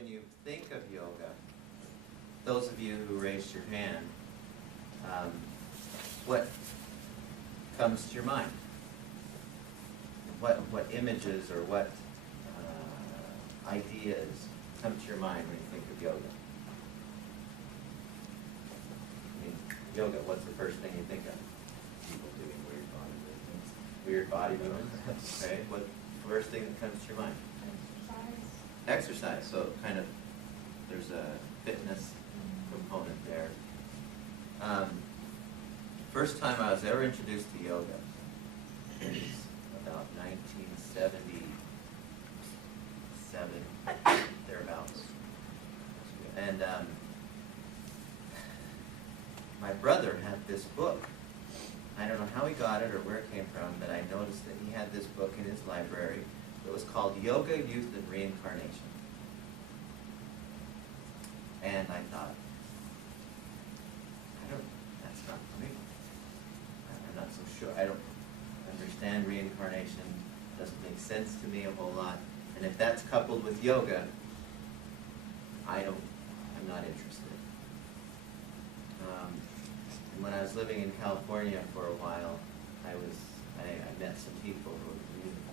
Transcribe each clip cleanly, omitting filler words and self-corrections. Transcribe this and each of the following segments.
when you think of yoga, those of you who raised your hand, what comes to your mind? What images or what ideas come to your mind when you think of yoga? I mean, yoga, what's the first thing you think of? People doing weird body movements. Weird body movements, okay? What first thing that comes to your mind? Exercise, so kind of, there's a fitness component there. First time I was ever introduced to yoga was about 1977, thereabouts. And my brother had this book. I don't know how he got it or where it came from, but I noticed that he had this book in his library. It was called Yoga, Youth, and Reincarnation. And I thought, that's not for me. I'm not so sure. I don't understand reincarnation. Doesn't make sense to me a whole lot. And if that's coupled with yoga, I'm not interested. And when I was living in California for a while, I met some people who were really weird.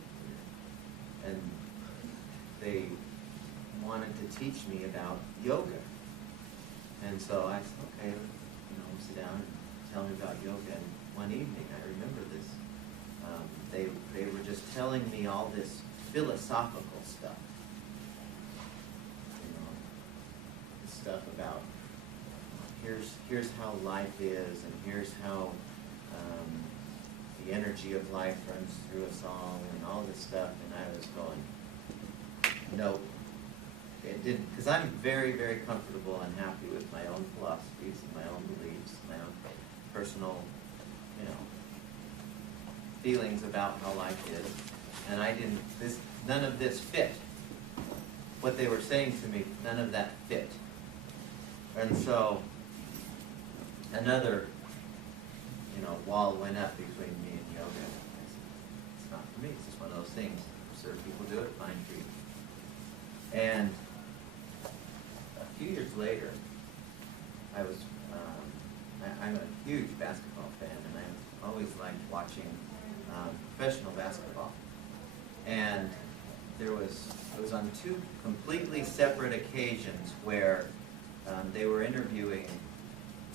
And they wanted to teach me about yoga. And so I said, okay, we'll sit down and tell me about yoga. And one evening, I remember this, they were just telling me all this philosophical stuff. This stuff about here's how life is, and here's how the energy of life runs through us all, and all this stuff. And I was going, nope. It didn't, because I'm very, very comfortable and happy with my own philosophies and my own beliefs, my own personal, feelings about how life is. And none of this fit. What they were saying to me, none of that fit. And so another, wall went up between me and yoga. I said, it's not for me. It's just one of those things. Certain people do it, fine for you. And a few years later, I'm a huge basketball fan, and I always liked watching professional basketball. And it was on two completely separate occasions where they were interviewing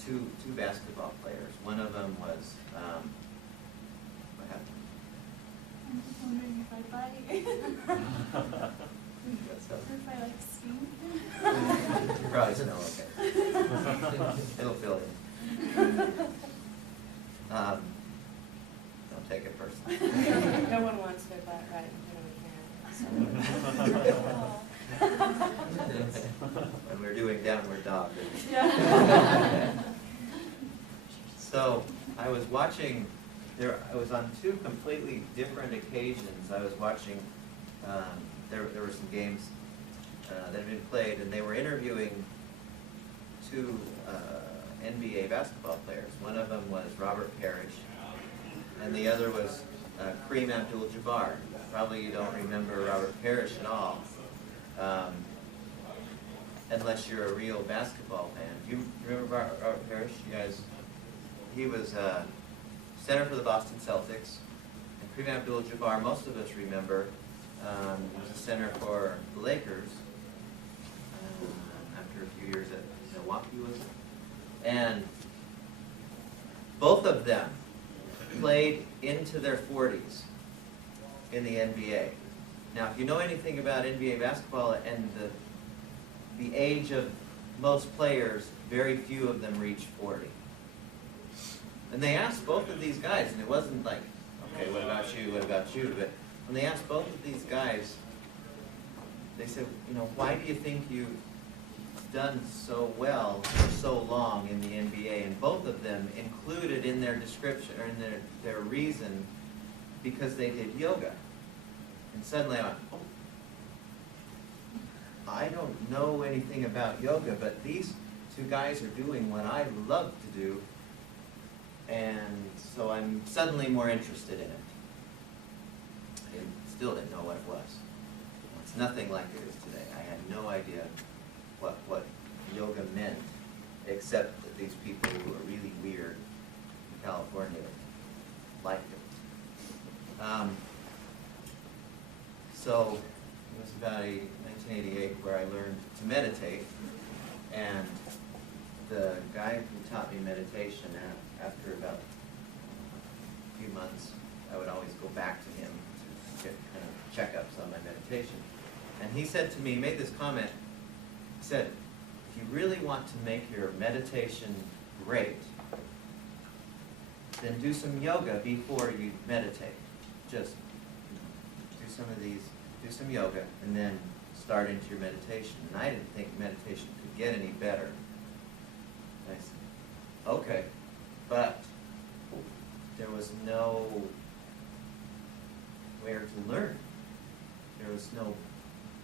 two basketball players. One of them was, what happened? I'm just wondering if I bite. What's up? If I like sting. You probably know, okay. It'll fill in. Don't take it personally. No one wants their butt right in When we're doing downward dog. Yeah. So I was watching, I was on two completely different occasions. I was watching, there were some games that had been played, and they were interviewing two NBA basketball players. One of them was Robert Parrish, and the other was Kareem Abdul-Jabbar. Probably you don't remember Robert Parrish at all, unless you're a real basketball fan. Do you remember Robert Parrish? You guys? He was center for the Boston Celtics. And Kareem Abdul-Jabbar, most of us remember, was a center for the Lakers after a few years at Milwaukee, was it? And both of them played into their 40s in the NBA. Now, if you know anything about NBA basketball and the age of most players, very few of them reach 40. And they asked both of these guys, and it wasn't like, okay, what about you, what about you? But when they asked both of these guys, they said, why do you think you've done so well for so long in the NBA? And both of them included in their description, or in their reason, because they did yoga. And suddenly I went, oh, I don't know anything about yoga, but these two guys are doing what I love to do, and so I'm suddenly more interested in it. I still didn't know what it was. It's nothing like it is today. I had no idea what yoga meant, except that these people who are really weird in California liked it. So it was about 1988 where I learned to meditate, and the guy who taught me meditation, after about a few months, I would always go back to him to get kind of checkups on my meditation. And he said to me, he made this comment, he said, if you really want to make your meditation great, then do some yoga before you meditate. Just do some of these, do some yoga, and then start into your meditation. And I didn't think meditation could get any better. And I said, okay, but there was no where to learn. There was no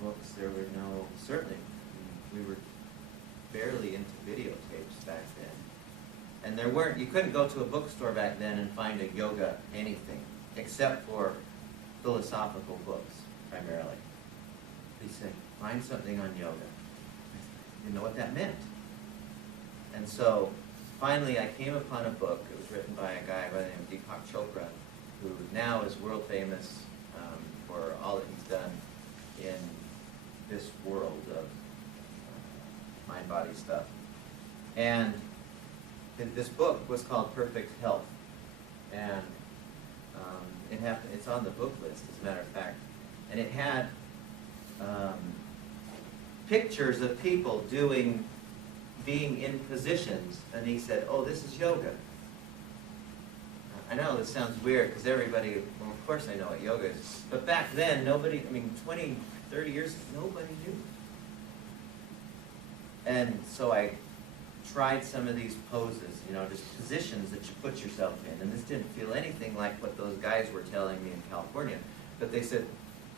books, there were no, certainly, we were barely into videotapes back then. And there weren't, you couldn't go to a bookstore back then and find a yoga anything, except for philosophical books, primarily. He said, find something on yoga. I didn't know what that meant. And so, finally I came upon a book. It was written by a guy by the name of Deepak Chopra, who now is world famous for all that he's done in this world of mind-body stuff. And this book was called Perfect Health. And it's on the book list, as a matter of fact. And it had pictures of people being in positions, and he said, oh, this is yoga. I know this sounds weird, because everybody, well, of course I know what yoga is. But back then, nobody, 20, 30 years, nobody knew. And so I tried some of these poses, just positions that you put yourself in. And this didn't feel anything like what those guys were telling me in California. But they said,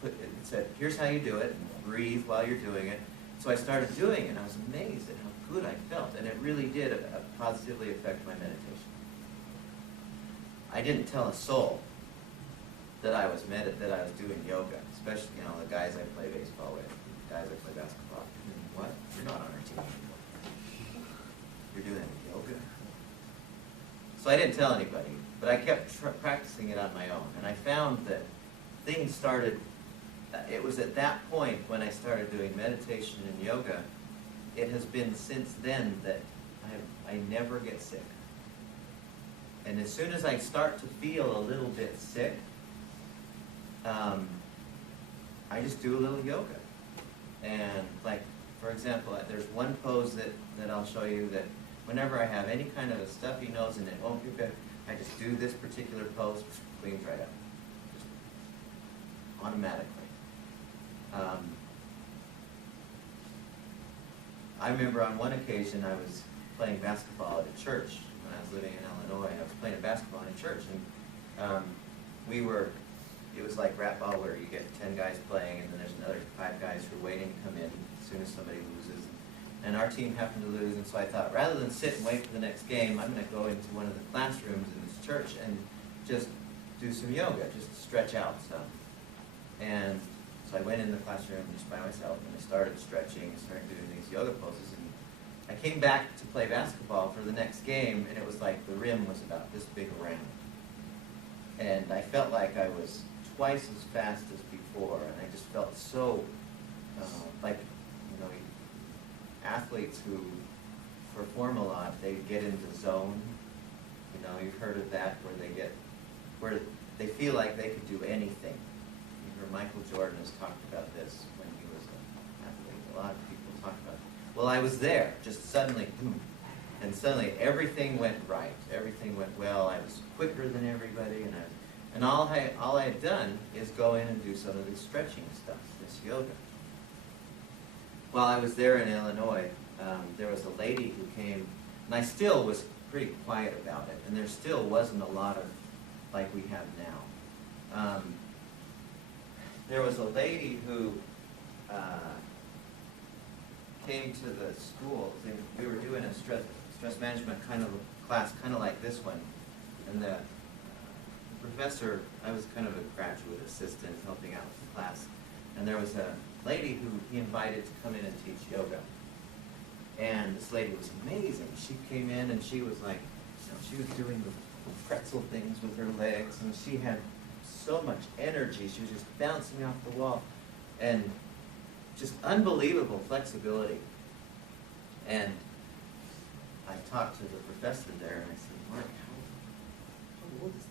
it said, here's how you do it, and breathe while you're doing it. So I started doing it, and I was amazed at how good I felt. And it really did positively affect my meditation. I didn't tell a soul that I was doing yoga, especially the guys I play baseball with, the guys I play basketball. What? You're not on our team anymore. You're doing yoga. So I didn't tell anybody, but I kept practicing it on my own, and I found that things started. It was at that point when I started doing meditation and yoga. It has been since then that I never get sick. And as soon as I start to feel a little bit sick, I just do a little yoga. And like, for example, there's one pose that I'll show you that whenever I have any kind of a stuffy nose and it won't be good, I just do this particular pose, cleans right up. Just automatically. I remember on one occasion I was playing basketball at a church when I was living in Illinois. I was playing basketball in a church, and it was like rap ball where you get 10 guys playing, and then there's another 5 guys who are waiting to come in as soon as somebody loses. And our team happened to lose, and so I thought, rather than sit and wait for the next game, I'm going to go into one of the classrooms in this church and just do some yoga, just stretch out some. And so I went in the classroom just by myself, and I started stretching, started doing these yoga poses, and I came back to play basketball for the next game, and it was like the rim was about this big around. And I felt like I was twice as fast as before, and I just felt so, athletes who perform a lot, they get into zone. You've heard of that, where they feel like they could do anything. Michael Jordan has talked about this when he was an athlete. A lot of people talk about it. Well, I was there, just suddenly, boom. And suddenly everything went right. Everything went well. I was quicker than everybody. And all I had done is go in and do some of this stretching stuff, this yoga. While I was there in Illinois, there was a lady who came, and I still was pretty quiet about it. And there still wasn't a lot of like we have now. There was a lady who came to the school. We were doing a stress management kind of class, kind of like this one. And the professor, I was kind of a graduate assistant helping out with the class. And there was lady who he invited to come in and teach yoga. And this lady was amazing. She came in and she was like, she was doing the pretzel things with her legs, and she had so much energy. She was just bouncing off the wall, and just unbelievable flexibility. And I talked to the professor there, and I said, Mark, how old is